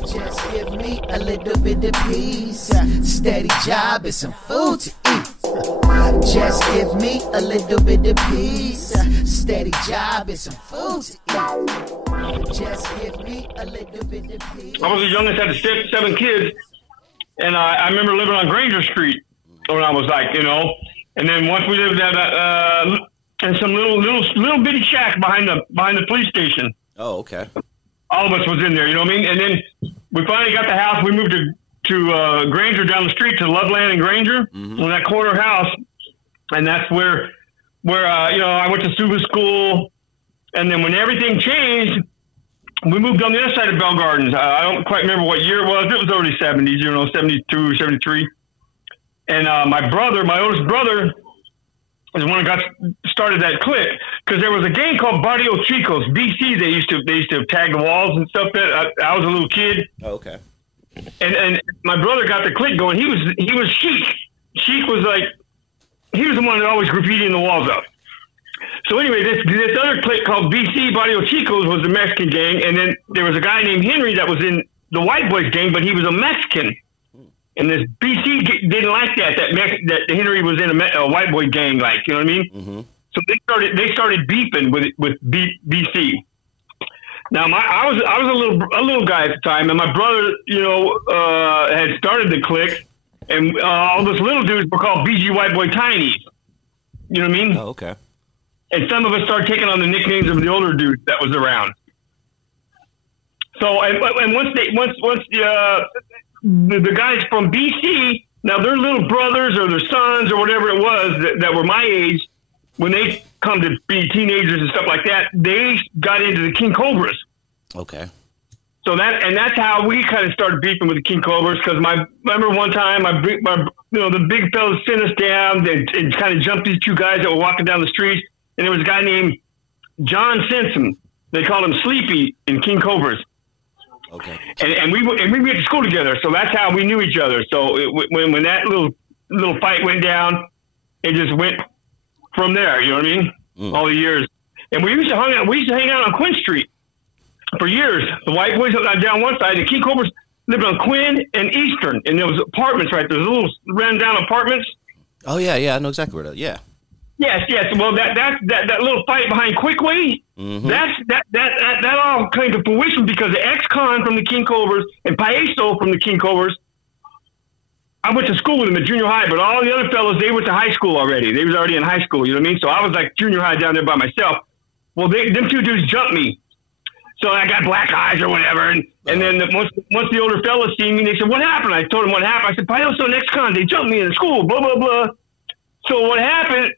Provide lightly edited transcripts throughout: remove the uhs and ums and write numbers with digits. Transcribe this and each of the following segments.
Just give me a little bit of peace, steady job and some food to eat. Just give me a little bit of peace, steady job and some food to eat. Just give me a little bit of peace. I was the youngest, had 7 kids, and I remember living on Granger Street when I was like, and then once we lived at in some little bitty shack behind the police station. Oh, okay. All of us was in there, you know what I mean? And then we finally got the house. We moved to Granger down the street to Loveland and Granger, on that corner house. And that's where I went to Suva School. And then when everything changed, we moved on the other side of Bell Gardens. I don't quite remember what year it was. It was early 70s, 72, 73. And my oldest brother, is one that started that clique, because there was a gang called Barrio Chicos, BC. They used to tag the walls and stuff. I was a little kid. Oh, okay. And my brother got the clique going. He was Chic. Chic was like, he was the one that always graffitiing the walls up. So anyway, this other clique called BC Barrio Chicos was the Mexican gang, and then there was a guy named Henry that was in the White Boys gang, but he was a Mexican. And this BC didn't like that Henry was in a white boy gang, like, you know what I mean? Mm-hmm. So they started beefing with BC. Now I was a little guy at the time, and my brother, had started the clique, and all those little dudes were called BG White Boy Tinies. You know what I mean? Oh, okay. And some of us started taking on the nicknames of the older dudes that was around. So and once the guys from BC, now their little brothers or their sons or whatever it was that were my age, when they come to be teenagers and stuff like that, they got into the King Cobras. Okay. So that's how we kind of started beefing with the King Cobras, because remember one time the big fellas sent us down and kind of jumped these 2 guys that were walking down the street, and there was a guy named John Simpson. They called him Sleepy in King Cobras. Okay. And we went to school together, so that's how we knew each other. So when that little fight went down, it just went from there. You know what I mean? All the years, and we used to hang out on Quinn Street for years. The White Boys down one side, the King Cobras lived on Quinn and Eastern, and there was apartments right there. Those little ran down apartments. Oh yeah, I know exactly where that. Yeah. Yes. Well, that little fight behind Quickway, that all came to fruition because the ex-con from the King Cobras and Paeso from the King Cobras, I went to school with them at junior high, but all the other fellows, they went to high school already. They was already in high school, you know what I mean? So I was like junior high down there by myself. Well, them 2 dudes jumped me. So I got black eyes or whatever. And then once the older fellas seen me, they said, "What happened?" I told them what happened. I said, "Paeso and ex-con, they jumped me in school, blah, blah, blah." So what happened,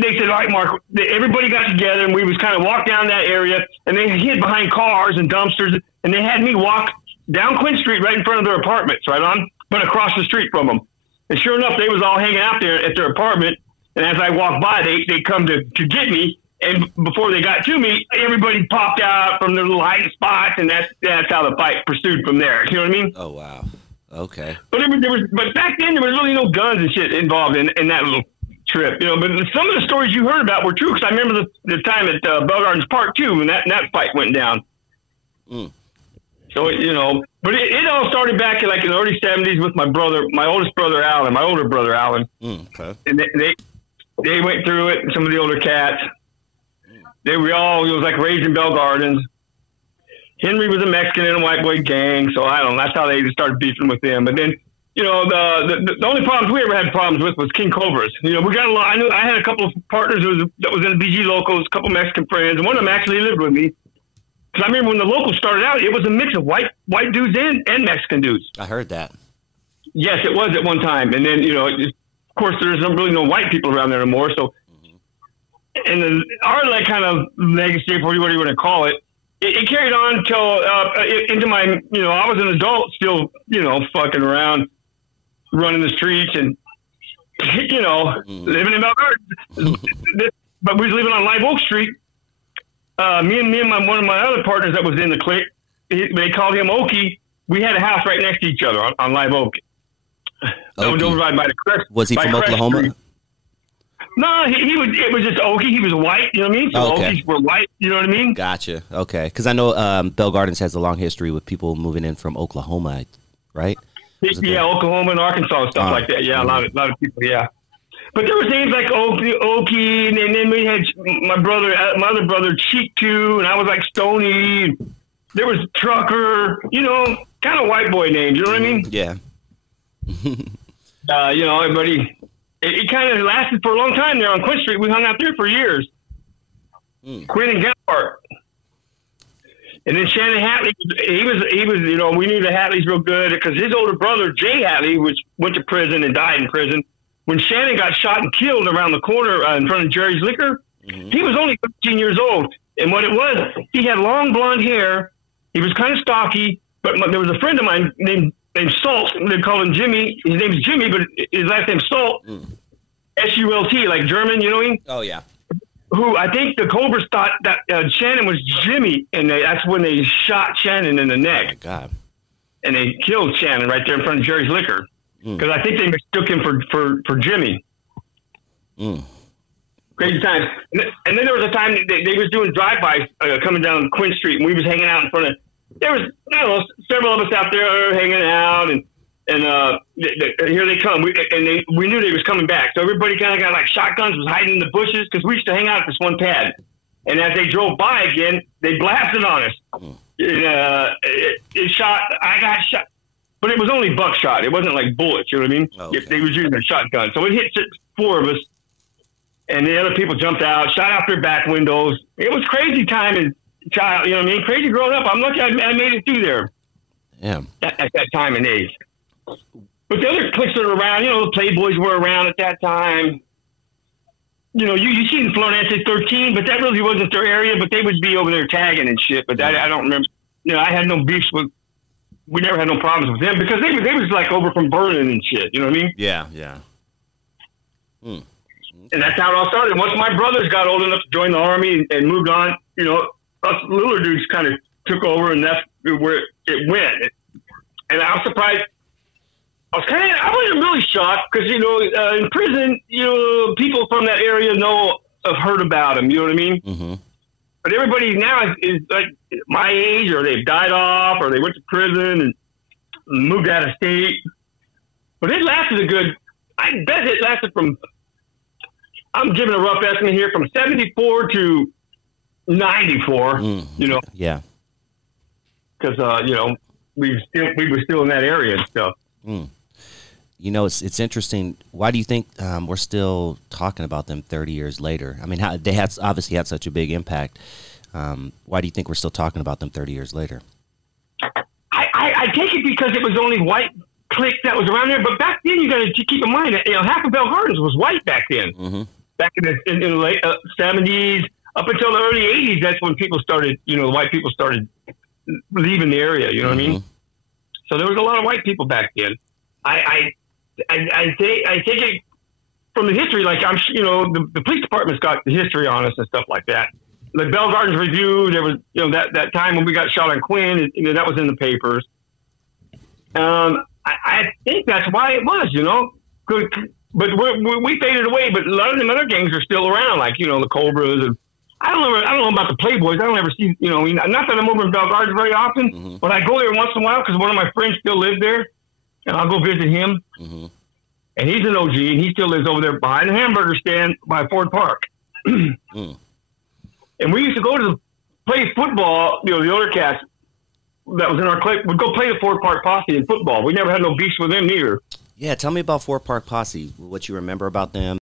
they said, "All right, Mark," everybody got together and we was kind of walk down that area, and they hid behind cars and dumpsters, and they had me walk down Quinn Street right in front of their apartments, right on, but across the street from them. And sure enough, they was all hanging out there at their apartment. And as I walked by, they come to get me. And before they got to me, everybody popped out from their little hiding spots, and that's how the fight pursued from there. You know what I mean? Oh wow. Okay. But but back then there was really no guns and shit involved in that little trip, But some of the stories you heard about were true, because I remember the time at Bell Gardens Park too, when that fight went down. So but it all started back in the early 70s with my oldest brother Alan, my older brother Alan. Okay. And they went through it, and some of the older cats. It was like raised in Bell Gardens. Henry was a Mexican in a white boy gang, so I don't know. That's how they started beefing with them. But then, the only problems we ever had problems with was King Cobras. We got a lot. I had a couple of partners that was in the BG locals, a couple of Mexican friends, and one of them actually lived with me. Because I remember when the locals started out, it was a mix of white dudes and Mexican dudes. I heard that. Yes, it was at one time. And then, of course, there's really no white people around there anymore. So, and then our kind of legacy, whatever you want to call it, it carried on till into my, I was an adult still, fucking around, running the streets and, living in Bell Gardens. But we was living on Live Oak Street. Me and one of my other partners that was in the clique, they called him Okie. We had a house right next to each other on Live Oak. Over by the crest. Was he from Oklahoma? No, it was just Okie. He was white, you know what I mean? So Okay. Okies were white, you know what I mean? Gotcha. Okay. Because I know Bell Gardens has a long history with people moving in from Oklahoma, right? Yeah, Oklahoma and Arkansas and stuff like that. Yeah, a lot of people, yeah. But there was names like Okie, and then we had my other brother, Cheek too, and I was like Stony. There was Trucker, you know, kind of white boy names, you know what I mean? Yeah. You know, everybody, it kind of lasted for a long time there on Quinn Street. We hung out there for years. Quinn and Gellhart. And then Shannon Hatley, he was, you know, we knew the Hatleys real good because his older brother, Jay Hatley, which went to prison and died in prison. When Shannon got shot and killed around the corner in front of Jerry's Liquor, he was only 15 years old. And what it was, he had long blonde hair. He was kind of stocky, but there was a friend of mine named Salt. They call him Jimmy. His name's Jimmy, but his last name's Salt. S-U-L-T, like German, you know what I mean? Oh, yeah. Who I think the KOBRAS thought that Shannon was Jimmy, and that's when they shot Shannon in the neck. Oh, my God. And they killed Shannon right there in front of Jerry's Liquor. Because I think they mistook him for Jimmy. Crazy times. And then there was a time they was doing drive-bys coming down Quinn Street, and we was hanging out in front of. There was, I don't know, several of us out there hanging out, and here they come. We knew they was coming back, so everybody kind of got like shotguns, was hiding in the bushes because we used to hang out at this one pad. And as they drove by again, they blasted on us. It shot. I got shot. But it was only buckshot. It wasn't like bullets, you know what I mean? Okay. They was using a shotgun. So it hit 4 of us, and the other people jumped out, shot out their back windows. It was crazy time as a child, you know what I mean? Crazy growing up. I'm lucky I made it through there. Yeah. At that time and age. But the other cliques that are around, you know, the Playboys were around at that time. You know, you see the Florence 13, but that really wasn't their area, but they would be over there tagging and shit. But I don't remember. You know, I had no beefs with. We never had no problems with them because they was like over from Vernon and shit. You know what I mean? Yeah, yeah. And that's how it all started. Once my brothers got old enough to join the Army and moved on, you know, us littler dudes kind of took over, and that's where it went. And I was surprised. I wasn't really shocked because, you know, in prison, you know, people from that area have heard about them. You know what I mean? Mm-hmm. But everybody now is like my age, or they've died off, or they went to prison and moved out of state. But it lasted I bet it lasted from, I'm giving a rough estimate here, from 74 to 94, you know. Yeah. Because, you know, we were still in that area and stuff. You know, it's interesting. Why do you think we're still talking about them 30 years later? I mean, they obviously had such a big impact. Why do you think we're still talking about them 30 years later? I take it because it was only white clique that was around there. But back then, you got to keep in mind that, you know, half of Bell Gardens was white back then. Mm-hmm. Back in the late 70s, up until the early 80s, that's when people started, you know, white people started leaving the area. You know what I mean? So there was a lot of white people back then. I take it from the history, like you know, the police department's got the history on us and stuff like that. The Bell Gardens Review, there was, you know, that time when we got shot on Quinn, you know, that was in the papers. I think that's why it was, you know, good, but we faded away. But a lot of them other gangs are still around, like, you know, the KOBRAS, and I don't know about the Playboys. I don't ever see, you know, not that I'm over in Bell Gardens very often, but I go there once in a while because one of my friends still lives there. And I'll go visit him. Mm-hmm. And he's an OG, and he still lives over there behind the hamburger stand by Ford Park. And we used to go to play football, you know, the other cast that was in our clique would go play the Ford Park Posse in football. We never had no beefs with them either. Yeah, tell me about Ford Park Posse, what you remember about them.